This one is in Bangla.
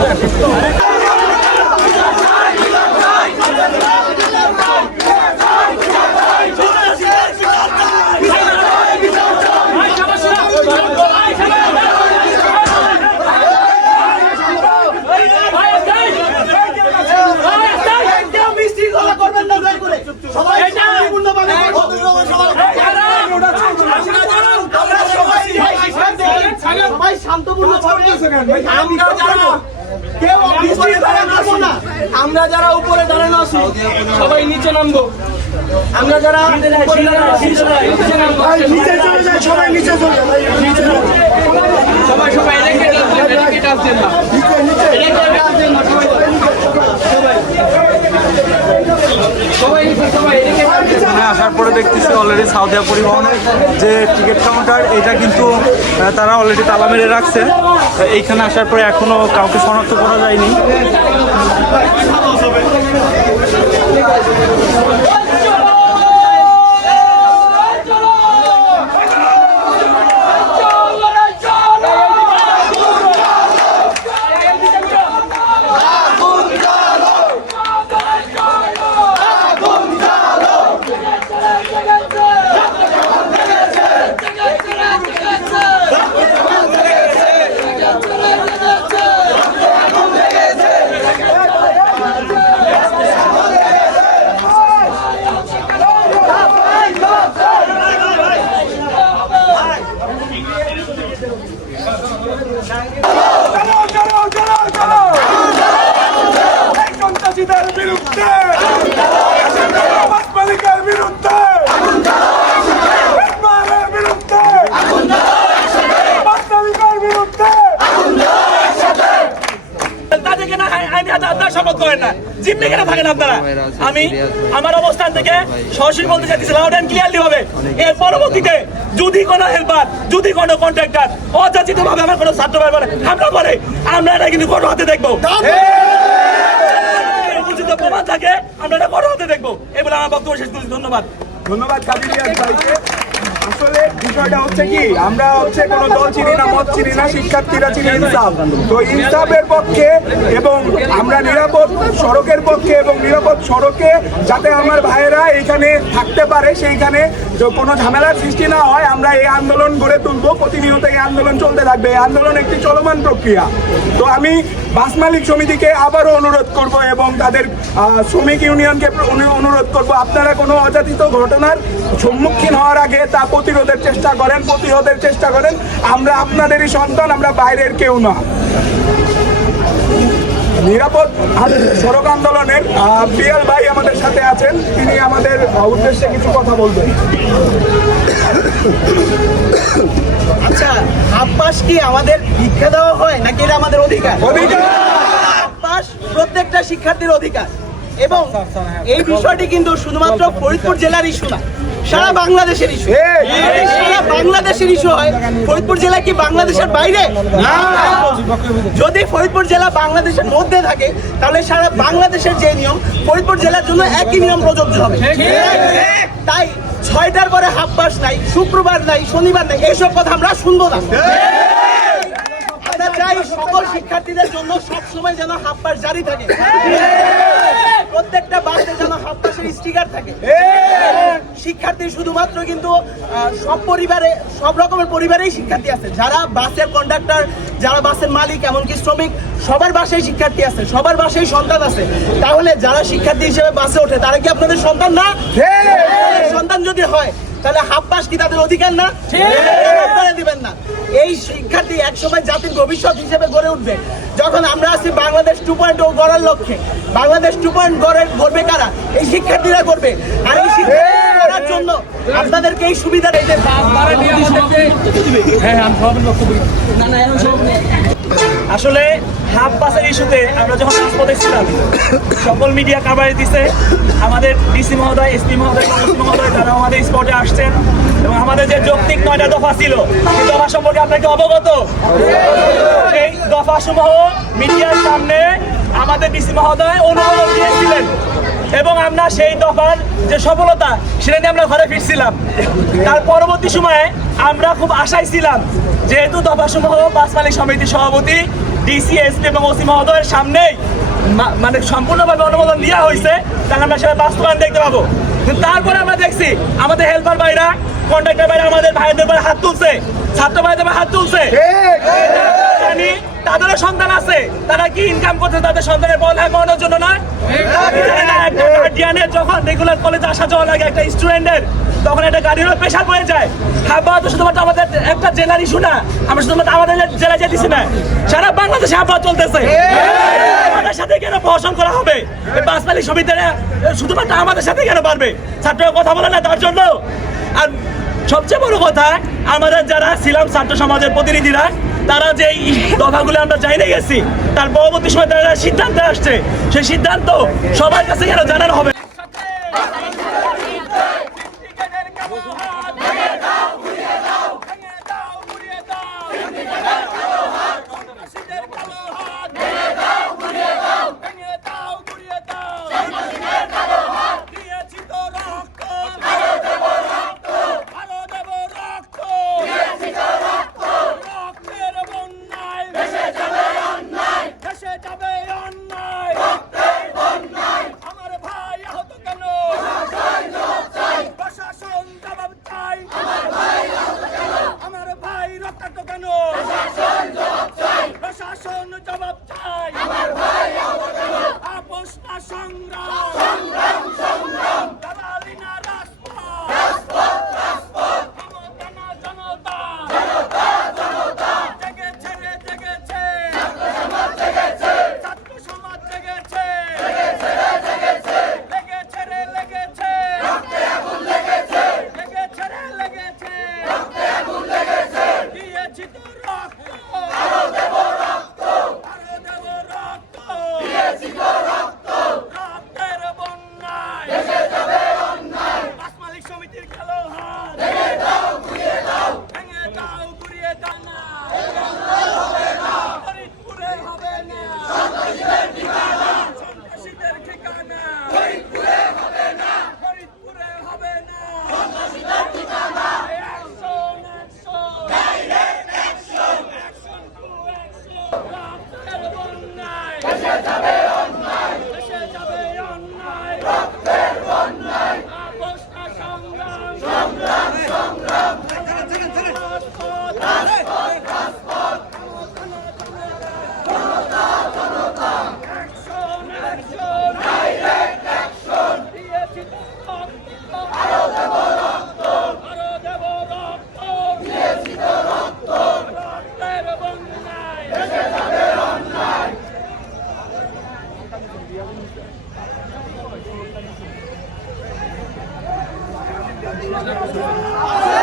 Vamos lá, vamos lá. আমরা যারা কেউ বৃষ্টির ধারে না আমরা যারা উপরে দাঁড়ানো আছি সবাই নিচে নামবো। আমরা যারা উপরে দাঁড়ানো আছি সবাই নিচে নামবো। নিচে চলে যায় সবাই নিচে চলে যায় নিচে সবাই সবাই এদিকে না। এদিকে না সবাই। সবাই এদিকে না। আসার পরে দেখতেছি অলরেডি সাউদিয়া পরিবহনের যে টিকিট কাউন্টার এটা কিন্তু তারা অলরেডি তালা মেরে রাখছে। এইখানে আসার পরে এখনও কাউকে শনাক্ত করা যায়নি। আমার অবস্থান থেকে সরাসরি বলতে চাইতেছি লাউড অ্যান্ড হবে এর পরবর্তীতে যদি কোনো হেল্পার যদি কোনো কন্ট্রাক্টর অযাচিত ভাবে আমার কোনো ছাত্র ভাই করে, আমরা এটা কিন্তু কোনো হাতে দেখব উচিত প্রমাণ থাকে আমরা এটা বড় হাতে দেখব এবার আমার বক্তব্য শেষ করছি। ধন্যবাদ। ধন্যবাদ ভাইকে। আসলে বিষয়টা হচ্ছে কি, আমরা হচ্ছে কোনো দল চিনি না, মত চিনি না, শিক্ষার্থীরা চিনি ইনসাফ। তো ইনসাফের পক্ষে এবং আমরা নিরাপদ সড়কের পক্ষে এবং নিরাপদ সড়কে যাতে আমার ভাইয়েরা এখানে থাকতে পারে, সেইখানে কোনো ঝামেলার সৃষ্টি না হয়, আমরা এই আন্দোলন গড়ে তুলবো। প্রতিনিয়ত এই আন্দোলন চলতে থাকবে। এই আন্দোলন একটি চলমান প্রক্রিয়া। তো আমি বাস মালিক সমিতিকে আবারও অনুরোধ করব এবং তাদের শ্রমিক ইউনিয়নকে অনুরোধ করব। আপনারা কোনো অযাচিত ঘটনার সম্মুখীন হওয়ার আগে তা প্রতিরোধের চেষ্টা করেন প্রতিরোধের চেষ্টা করেন। আমরা আপনাদেরই সন্তান আমরা বাইরের কেউ না। নিরাপদ সড়ক আন্দোলনের পিয়াল ভাই আমাদের সাথে আছেন তিনি আমাদের উদ্দেশ্যে কিছু কথা বলবেন। আচ্ছা আব্বাস কি আমাদের ভিক্ষা দেওয়া হয় নাকি এটা আমাদের অধিকার? অধিকার। আব্বাস প্রত্যেকটা শিক্ষার্থীর অধিকার। এবং এই বিষয়টি কিন্তু শুধুমাত্র ফরিদপুর জেলার ইস্যু না সারা বাংলাদেশের ইস্যু! সারা বাংলাদেশের ইস্যু হয়। ফরিদপুর জেলা কি বাংলাদেশের বাইরে? যদি ফরিদপুর জেলা বাংলাদেশের মধ্যে থাকে তাহলে সারা বাংলাদেশের যে নিয়ম ফরিদপুর জেলার জন্য একই নিয়ম প্রযোজ্য হবে। তাই ছয়টার পরে হাফ পাস নাই শুক্রবার নাই শনিবার নাই এইসব কথা আমরা শুনব না। চাই সকল শিক্ষার্থীদের জন্য সবসময় যেন হাফ পাস জারি থাকে। প্রত্যেকটা বাসে যেন হাফ পাসের স্টিকার থাকে। শিক্ষার্থী শুধুমাত্র কিন্তু সব পরিবারে সব রকমের পরিবারেই শিক্ষার্থী আছে। যারা বাসের কন্ডাক্টর যারা বাসের মালিক এমনকি শ্রমিক সবার বাসায় শিক্ষার্থী আছে সবার বাসায় সন্তান আছে। তাহলে যারা শিক্ষার্থী হিসেবে বাসে ওঠে তারা কি আপনাদের সন্তান না? সন্তান যদি হয় তাহলে হাফ পাস কি তাদের অধিকার না? দিবেন না। এই শিক্ষার্থী একসময় জাতির ভবিষ্যৎ হিসেবে গড়ে উঠবে। যখন আমরা আছি বাংলাদেশ টু পয়েন্ট ও গড়ার লক্ষ্যে। বাংলাদেশ টু পয়েন্ট গড়ে গড়বে কারা? এই শিক্ষার্থীরা করবে আর এই শিক্ষার্থীরা করার জন্য আপনাদেরকে এই সুবিধা দিতে আসলে হাফ পাসের ইস্যুতে আমরা যখন রাজপথে ছিলাম, সকল মিডিয়া কাভারেজ দিছে। আমাদের ডিসি মহোদয় এসপি মহোদয় কমিশন মহোদয় তারা আমাদের স্পটে আসছেন। এবং আমাদের যে যৌক্তিক নয়টা দফা ছিল, সেই দফা সম্পর্কে আপনাকে অবগত? সেই দফা সমূহ মিডিয়ার সামনে আমাদের ডিসি মহোদয় অনুমোদন দিয়েছিলেন। এবং আমরা সেই দফার যে সফলতা, সেটা নিয়ে আমরা ঘরে ফিরছিলাম। তার পরবর্তী সময়ে আমরা খুব আশায় ছিলাম যেহেতু দফা সমূহ বাস মালিক সমিতির সভাপতি ডিসি এসপি এবং ওসি মহোদয়ের সামনেই মানে সম্পূর্ণভাবে অনুমোদন দেওয়া হয়েছে তাহলে আমরা সেটা বাস্তবায়ন দেখতে পাবো। কিন্তু তারপরে আমরা দেখছি আমাদের হেল্পার ভাইরা কন্ট্রাক্টর ভাইরা আমাদের ভাইদের হাত তুলছে ছাত্র ভাইদের হাত তুলছে। জানি তাদেরও সন্তান আছে। তারা কি ইনকাম করছে? তাদের সন্তানের পড়ালেখা করানোর জন্য না তারা কি জানে না একটা গার্ডিয়ানের যখন রেগুলার কলেজে আসা যাওয়া লাগে একটা স্টুডেন্টের তখন একটা গার্ডিয়ানের প্রেশার পড়ে যায়। হাবা তো শুধুমাত্র আমাদের একটা জেলার ইস্যু না, আমরা শুধুমাত্র আমাদের জেলায় যেতেছি না। সারা বাংলাদেশে হাবা চলতেছে। আমাদের সাথে কেন প্রহসন করা হবে? এই বাস মালিক সমিতিরা শুধুমাত্র আমাদের সাথে কেন পারবে? ছাত্ররা কথা বলে না তার জন্য। আর সবচেয়ে বড় কথা, আমাদের যারা ছিলাম ছাত্র সমাজের প্রতিনিধিরা তারা যে দফাগুলো আমরা জানিয়ে গেছি, তার পরবর্তী সময় তারা সিদ্ধান্তে আসছে। সেই সিদ্ধান্ত সবার কাছে কেন জানানো হবে। Thank you.